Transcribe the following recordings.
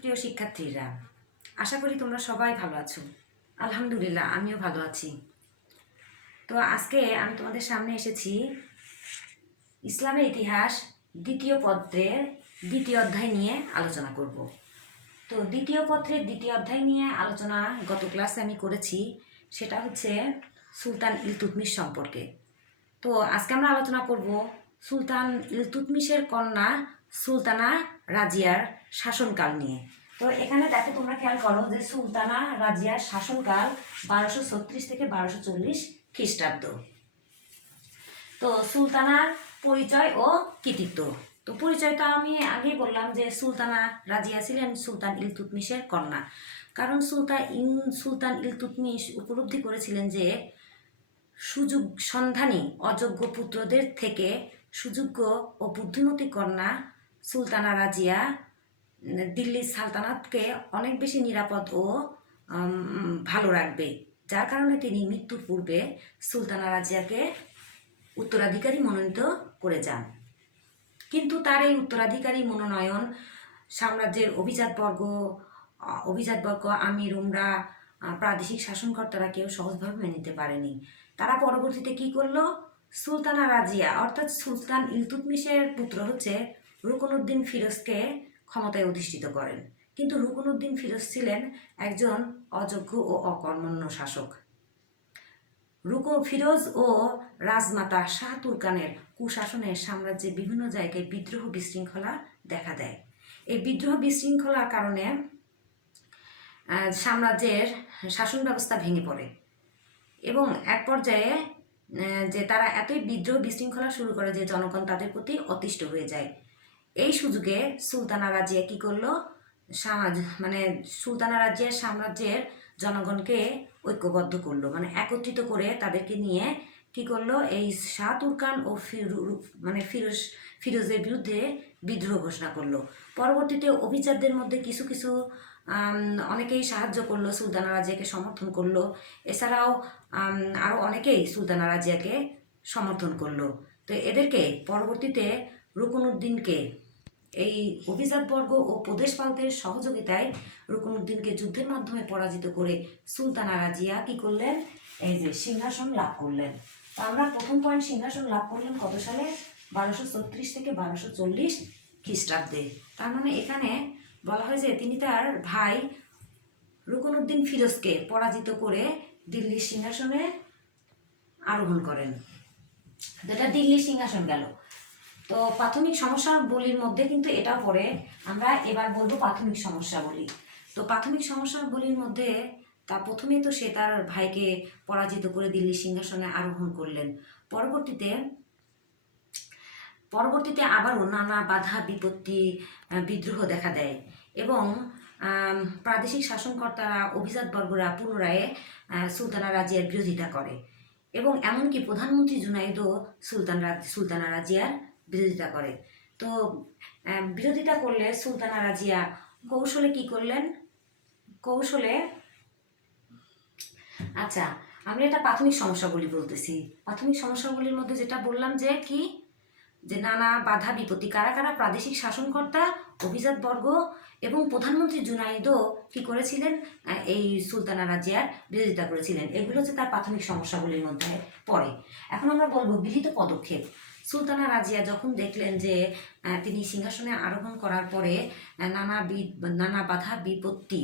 প্রিয় শিক্ষার্থীরা, আশা করি তোমরা সবাই ভালো আছো। আলহামদুলিল্লাহ, আমিও ভালো আছি। তো আজকে আমি তোমাদের সামনে এসেছি ইসলামের ইতিহাস দ্বিতীয় পত্রের দ্বিতীয় অধ্যায় নিয়ে আলোচনা করব। তো দ্বিতীয় পত্রের দ্বিতীয় অধ্যায় নিয়ে আলোচনা গত ক্লাসে আমি করেছি, সেটা হচ্ছে সুলতান ইলতুৎমিশ সম্পর্কে। তো আজকে আমরা আলোচনা করব সুলতান ইলতুৎমিশের কন্যা সুলতানা রাজিয়ার শাসনকাল নিয়ে। তো এখানে দেখো, তোমরা খেয়াল করো যে সুলতানা রাজিয়ার শাসনকাল 1236 থেকে 1240 খ্রিস্টাব্দ। তো সুলতানার পরিচয় ও কৃতিত্ব। তো পরিচয়টা আমি আগেই বললাম যে সুলতানা রাজিয়া ছিলেন সুলতান ইলতুৎমিশের কন্যা। কারণ সুলতান ইলতুৎমিশ উপলব্ধি করেছিলেন যে সুযোগ সন্ধানী অযোগ্য পুত্রদের থেকে সুযোগ্য ও বুদ্ধিমতী কন্যা সুলতানা রাজিয়া দিল্লির সালতানাতকে অনেক বেশি নিরাপদ ও ভালো রাখবে, যার কারণে তিনি মৃত্যুর পূর্বে সুলতানা রাজিয়াকে উত্তরাধিকারী মনোনীত করে যান। কিন্তু তার এই উত্তরাধিকারী মনোনয়ন সাম্রাজ্যের অভিজাতবর্গ আমির উমরা প্রাদেশিক শাসনকর্তারা কেউ সহজভাবে মেনে নিতে পারেনি। তারা পরবর্তীতে কি করলো, সুলতানা রাজিয়া অর্থাৎ সুলতান ইলতুৎমিশের পুত্র হচ্ছে রুকনুদ্দিন ফিরোজকে ক্ষমতায় অধিষ্ঠিত করেন। কিন্তু রুকনুদ্দিন ফিরোজ ছিলেন একজন অযোগ্য ও অকর্মণ্য শাসক। ফিরোজ ও রাজমাতা শাহ তুর্কানের কুশাসনে সাম্রাজ্যে বিভিন্ন জায়গায় বিদ্রোহ বিশৃঙ্খলা দেখা দেয়। এই বিদ্রোহ বিশৃঙ্খলার কারণে সাম্রাজ্যের শাসন ব্যবস্থা ভেঙে পড়ে এবং এক পর্যায়ে যে তারা এতই বিদ্রোহ বিশৃঙ্খলা শুরু করে যে জনগণ তাদের প্রতি অতিষ্ঠ হয়ে যায়। এই সুযোগে সুলতানা রাজিয়া কি করলো, সুলতানা রাজিয়া সাম্রাজ্যের জনগণকে ঐক্যবদ্ধ করলো, একত্রিত করে তাদেরকে নিয়ে কি করলো, এই শাহ তুর্কান ও ফিরোজের বিরুদ্ধে বিদ্রোহ ঘোষণা করলো। পরবর্তীতে অভিজাতদের মধ্যে কিছু কিছু অনেকেই সাহায্য করলো, সুলতানা রাজিয়াকে সমর্থন করলো। এছাড়াও আরও অনেকেই সুলতানা রাজিয়াকে সমর্থন করলো। তো এদেরকে পরবর্তীতে রুকনুদ্দিনকে এই অভিজাতবর্গ ও প্রদেশপালদের সহযোগিতায় রুকনুদ্দিনকে যুদ্ধের মাধ্যমে পরাজিত করে সুলতানা রাজিয়া কি করলেন, এই যে সিংহাসন লাভ করলেন। তো আমরা প্রথম পয়েন্ট, সিংহাসন লাভ করলেন কত সালে, 1236 থেকে 1240 খ্রিস্টাব্দে। তার মানে এখানে বলা হয় যে তিনি তার ভাই রুকনুদ্দিন ফিরোজকে পরাজিত করে দিল্লির সিংহাসনে আরোহণ করেন। যেটা দিল্লির সিংহাসন গেল। তো প্রাথমিক সমস্যাবলীর মধ্যে কিন্তু এটাও পড়ে। আমরা এবার বলবো প্রাথমিক সমস্যাবলী। তো প্রাথমিক সমস্যাবলীর মধ্যে প্রথমেই তো সে তার ভাইকে পরাজিত করে দিল্লি সিংহাসনে আরোহণ করলেন। পরবর্তীতে আবারও নানা বাধা বিপত্তি বিদ্রোহ দেখা দেয় এবং প্রাদেশিক শাসনকর্তারা অভিজাতবর্গরা পুনরায় সুলতানা রাজিয়ার বিরোধিতা করে এবং এমনকি প্রধানমন্ত্রী জুনাইদও সুলতানা রাজিয়ার বিরোধিতা করে। তো বিরোধিতা করলে সুলতানা রাজিয়া কৌশলে কি করলেন, আচ্ছা আমি এটা প্রাথমিক সমস্যাগুলি বলতেছি। প্রাথমিক সমস্যাগুলির মধ্যে যেটা বললাম যে নানা বাধা বিপত্তি, কারা কারা, প্রাদেশিক শাসনকর্তা, অভিজাতবর্গ এবং প্রধানমন্ত্রী জুনাইদও কি করেছিলেন, এই সুলতানা রাজিয়ার বিরোধিতা করেছিলেন। এগুলো হচ্ছে তার প্রাথমিক সমস্যাগুলির মধ্যে পড়ে। এখন আমরা বলবো গৃহীত পদক্ষেপ। সুলতানা রাজিয়া যখন দেখলেন যে তিনি সিংহাসনে আরোহণ করার পরে নানা বাধা বিপত্তি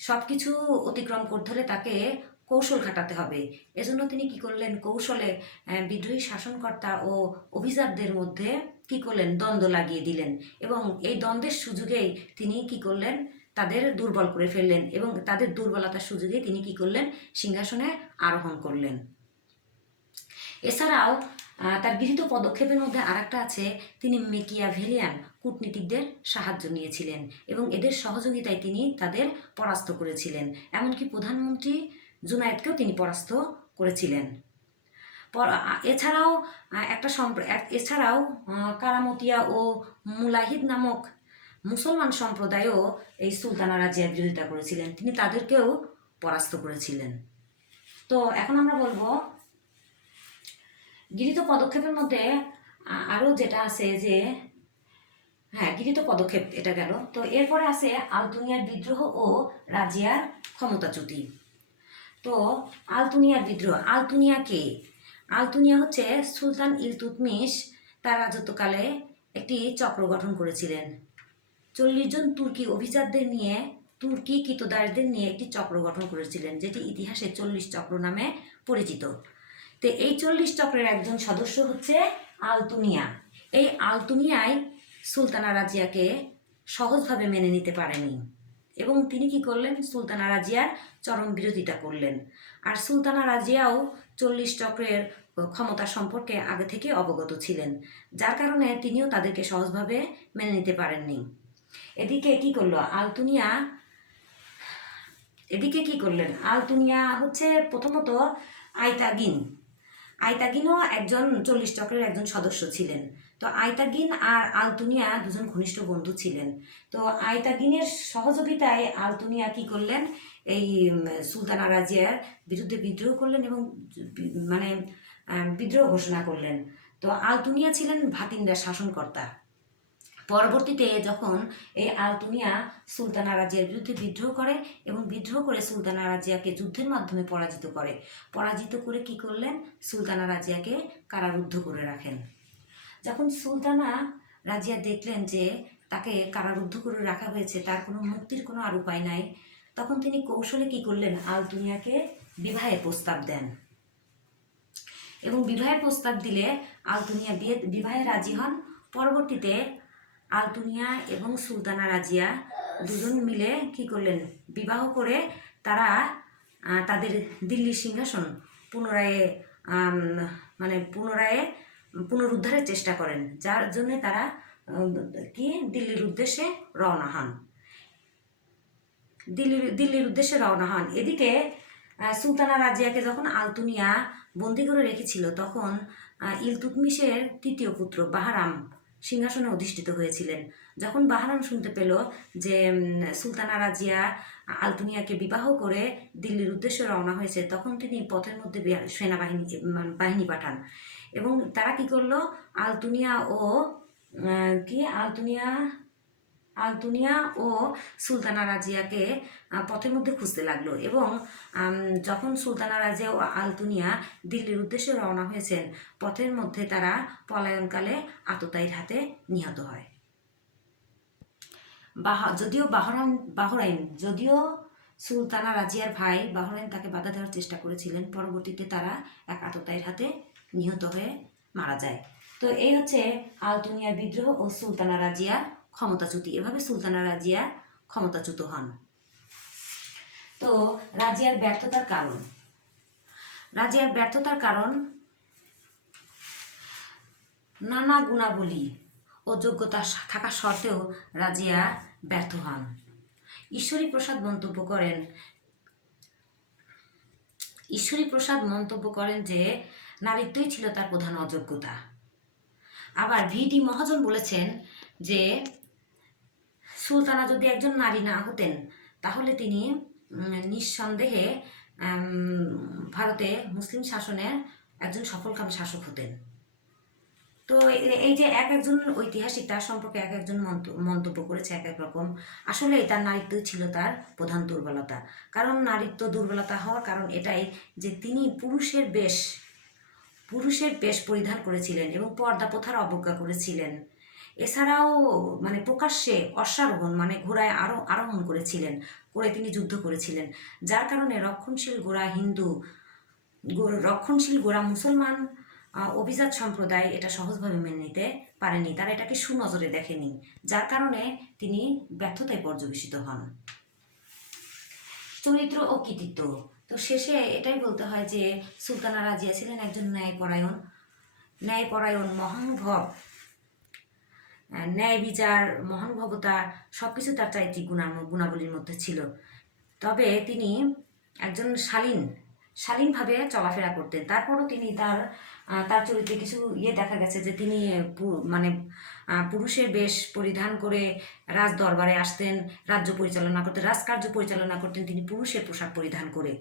সব কিছু অতিক্রম করতে হলে তাকে কৌশল খাটাতে হবে, এজন্য তিনি কি করলেন, কৌশলে বিদ্রোহী শাসনকর্তা ও অভিজাতদের মধ্যে কি করলেন, দ্বন্দ্ব লাগিয়ে দিলেন এবং এই দ্বন্দ্বের সুযোগেই তিনি কি করলেন, তাদের দুর্বল করে ফেললেন এবং তাদের দুর্বলতার সুযোগে তিনি কি করলেন, সিংহাসনে আরোহণ করলেন। এছাড়াও তার গৃহীত পদক্ষেপের মধ্যে আরেকটা আছে, তিনি মেকিয়াভেলিয়ান কূটনীতিকদের সাহায্য নিয়েছিলেন এবং এদের সহযোগিতায় তিনি তাদের পরাস্ত করেছিলেন। এমনকি প্রধানমন্ত্রী জুনায়েদকেও তিনি পরাস্ত করেছিলেন। এছাড়াও কারামতিয়া ও মুলাহিদ নামক মুসলমান সম্প্রদায়ও এই সুলতানা রাজিয়ার বিরোধিতা করেছিলেন, তিনি তাদেরকেও পরাস্ত করেছিলেন। তো এখন আমরা বলবো গৃহীত পদক্ষেপের মধ্যে আরও যেটা আছে যে হ্যাঁ, গৃহীত পদক্ষেপ এটা গেল। তো এরপরে আছে আলতুনিয়ার বিদ্রোহ ও রাজিয়ার ক্ষমতাচ্যুতি। তো আলতুনিয়ার বিদ্রোহ, আলতুনিয়া কে? আলতুনিয়া হচ্ছে সুলতান ইলতুৎমিশ তার রাজত্বকালে একটি চক্র গঠন করেছিলেন। 40 জন তুর্কি অভিজাতদের নিয়ে, তুর্কি কৃতদাসদের নিয়ে একটি চক্র গঠন করেছিলেন, যেটি ইতিহাসে 40 চক্র নামে পরিচিত। তো এই 40 চক্রের একজন সদস্য হচ্ছে আলতুনিয়া। এই আলতুনিয়াই সুলতানা রাজিয়াকে সহজভাবে মেনে নিতে পারেনি এবং তিনি কি করলেন? সুলতানা রাজিয়ার চরম বিরোধিতা করলেন। আর সুলতানা রাজিয়াও 40 চক্রের ক্ষমতা সম্পর্কে আগে থেকে অবগত ছিলেন, যার কারণে তিনিও তাদেরকে সহজভাবে মেনে নিতে পারেননি। এদিকে কি করলো আলতুনিয়া? এদিকে কি করলেন আলতুনিয়া? হচ্ছে প্রথমত আইতাগিন, আইতাগিনও একজন 40 চক্রের একজন সদস্য ছিলেন। তো আইতাগিন আর আলতুনিয়া দুজন ঘনিষ্ঠ বন্ধু ছিলেন। তো আইতাগিনের সহযোগিতায় আলতুনিয়া কি করলেন? এই সুলতানা রাজিয়ার বিরুদ্ধে বিদ্রোহ করলেন এবং মানে বিদ্রোহ ঘোষণা করলেন। তো আলতুনিয়া ছিলেন ভাতিন্দার শাসনকর্তা। পরবর্তীতে যখন এই আলতুনিয়া সুলতানা রাজিয়ার বিরুদ্ধে বিদ্রোহ করে এবং বিদ্রোহ করে সুলতানা রাজিয়াকে যুদ্ধের মাধ্যমে পরাজিত করে কি করলেন? সুলতানা রাজিয়াকে কারারুদ্ধ করে রাখেন। যখন সুলতানা রাজিয়া দেখলেন যে তাকে কারারুদ্ধ করে রাখা হয়েছে, তার কোনো মুক্তির কোনো আর উপায় নাই, তখন তিনি কৌশলে কি করলেন? আলতুনিয়াকে বিবাহের প্রস্তাব দেন এবং বিবাহের প্রস্তাব দিলে আলতুনিয়া বিবাহে রাজি হন। পরবর্তীতে আলতুনিয়া এবং সুলতানা রাজিয়া দুজন মিলে কি করলেন? বিবাহ করে তারা তাদের দিল্লির সিংহাসন পুনরুদ্ধারের চেষ্টা করেন, যার জন্য তারা দিল্লির উদ্দেশ্যে রওনা হন। এদিকে সুলতানা রাজিয়াকে যখন আলতুনিয়া বন্দি করে রেখেছিল, তখন ইলতুৎমিশের তৃতীয় পুত্র বাহরাম সিংহাসনে অধিষ্ঠিত হয়েছিলেন। যখন বাহরাম শুনতে পেল যে সুলতানা রাজিয়া আলতুনিয়াকে বিবাহ করে দিল্লির উদ্দেশ্যে রওনা হয়েছে, তখন তিনি পথের মধ্যে বাহিনী পাঠান এবং তারা কি করলো? আলতুনিয়া ও সুলতানা রাজিয়াকে পথের মধ্যে খুঁজতে লাগলো এবং যখন সুলতানা রাজিয়া ও আলতুনিয়া দিল্লির উদ্দেশ্যে রওনা হয়েছেন, পথের মধ্যে তারা পলায়নকালে আততায়ীর হাতে নিহত হয়। যদিও সুলতানা রাজিয়ার ভাই বাহরাইন তাকে বাধা দেওয়ার চেষ্টা করেছিলেন, পরবর্তীতে তারা এক আততায়ীর হাতে নিহত হয়ে মারা যায়। তো এই হচ্ছে আলতুনিয়ার বিদ্রোহ ও সুলতানা রাজিয়া ক্ষমতাচ্যুতি। এভাবে সুলতানা রাজিয়া ক্ষমতাচ্যুত হন। তো রাজিয়ার ব্যর্থতার কারণ নানা গুণাবলী ও যোগ্যতা থাকা সত্ত্বেও রাজিয়া ব্যর্থ হন। ঈশ্বরী প্রসাদ মন্তব্য করেন যে নারীত্বই ছিল তার প্রধান অযোগ্যতা। আবার ভিডি মহাজন বলেছেন যে সুলতানা যদি একজন নারী না হতেন, তাহলে তিনি নিঃসন্দেহে ভারতে মুসলিম শাসনের একজন সফলকাম শাসক হতেন। তো এই যে এক একজন ঐতিহাসিক তার সম্পর্কে এক একজন মন্তব্য করেছে এক এক রকম। আসলে তার নারীত্ব ছিল তার প্রধান দুর্বলতা। কারণ নারীত্ব দুর্বলতা হওয়ার কারণ এটাই যে তিনি পুরুষের বেশ পরিধান করেছিলেন এবং পর্দা প্রথার অবজ্ঞা করেছিলেন। এছাড়াও প্রকাশ্যে অশ্বারোহণ ঘোড়ায় আরোহণ করে তিনি যুদ্ধ করেছিলেন, যার কারণে রক্ষণশীল গোঁড়া মুসলমান অভিজাত সম্প্রদায় এটা সহজভাবে মেনে নিতে পারেনি, তারা এটাকে সুনজরে দেখেনি, যার কারণে তিনি ব্যর্থতায় পর্যবেসিত হন। চরিত্র ও কৃতিত্ব। তো শেষে এটাই বলতে হয় যে সুলতানা রাজিয়া ছিলেন একজন ন্যায়পরায়ণ মহানুভব। ন্যায় বিচার, মহানুভবতা সবকিছু তার চারিত্রিক গুণাবলীর মধ্যে ছিল। তবে তিনি একজন শালীনভাবে চলাফেরা করতেন। তারপরও তিনি তার চরিত্রে কিছু দেখা গেছে যে তিনি পুরুষের বেশ পরিধান করে রাজ দরবারে আসতেন, রাজকার্য পরিচালনা করতেন তিনি পুরুষের পোশাক পরিধান করে।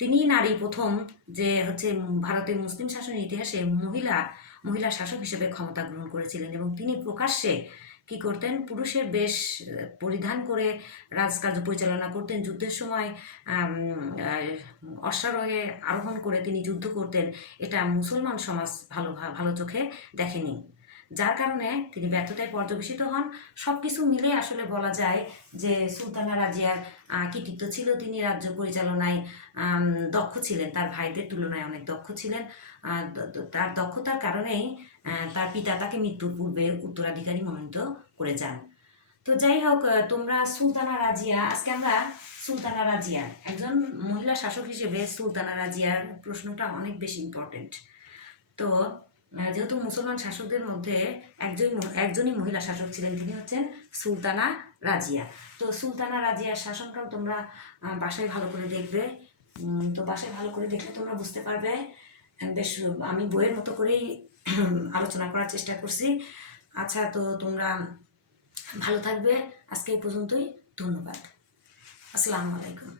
তিনি নারী প্রথম যে ভারতের মুসলিম শাসনের ইতিহাসে মহিলা শাসক হিসেবে ক্ষমতা গ্রহণ করেছিলেন এবং তিনি প্রকাশ্যে কি করতেন, পুরুষের বেশ পরিধান করে রাজকার্য পরিচালনা করতেন। যুদ্ধের সময় অশ্বারোহে আরোহণ করে তিনি যুদ্ধ করতেন, এটা মুসলমান সমাজ ভালো চোখে দেখেনি, যার কারণে তিনি ব্যর্থতায় পর্যবেসিত হন। সব কিছু মিলে আসলে বলা যায় যে সুলতানা রাজিয়ার কৃতিত্ব ছিল, তিনি রাজ্য পরিচালনায় দক্ষ ছিলেন, তার ভাইদের তুলনায় অনেক দক্ষ ছিলেন। তার দক্ষতার কারণেই তার পিতা তাকে মৃত্যুর পূর্বে উত্তরাধিকারী মনোনীত করে যান। তো যাই হোক, তোমরা সুলতানা রাজিয়া, আজকে আমরা সুলতানা রাজিয়া একজন মহিলা শাসক হিসেবে সুলতানা রাজিয়ার প্রশ্নটা অনেক বেশি ইম্পর্টেন্ট। তো যেহেতু মুসলমান শাসকদের মধ্যে একজনই মহিলা শাসক ছিলেন, তিনি হচ্ছেন সুলতানা রাজিয়া। তো সুলতানা রাজিয়ার শাসনকাল তোমরা বাসায় ভালো করে দেখবে। তো বাসায় ভালো করে দেখলে তোমরা বুঝতে পারবে। বেশ আমি বইয়ের মতো করেই আলোচনা করার চেষ্টা করছি। আচ্ছা, তো তোমরা ভালো থাকবে। আজকে এই পর্যন্তই। ধন্যবাদ। আসসালামু আলাইকুম।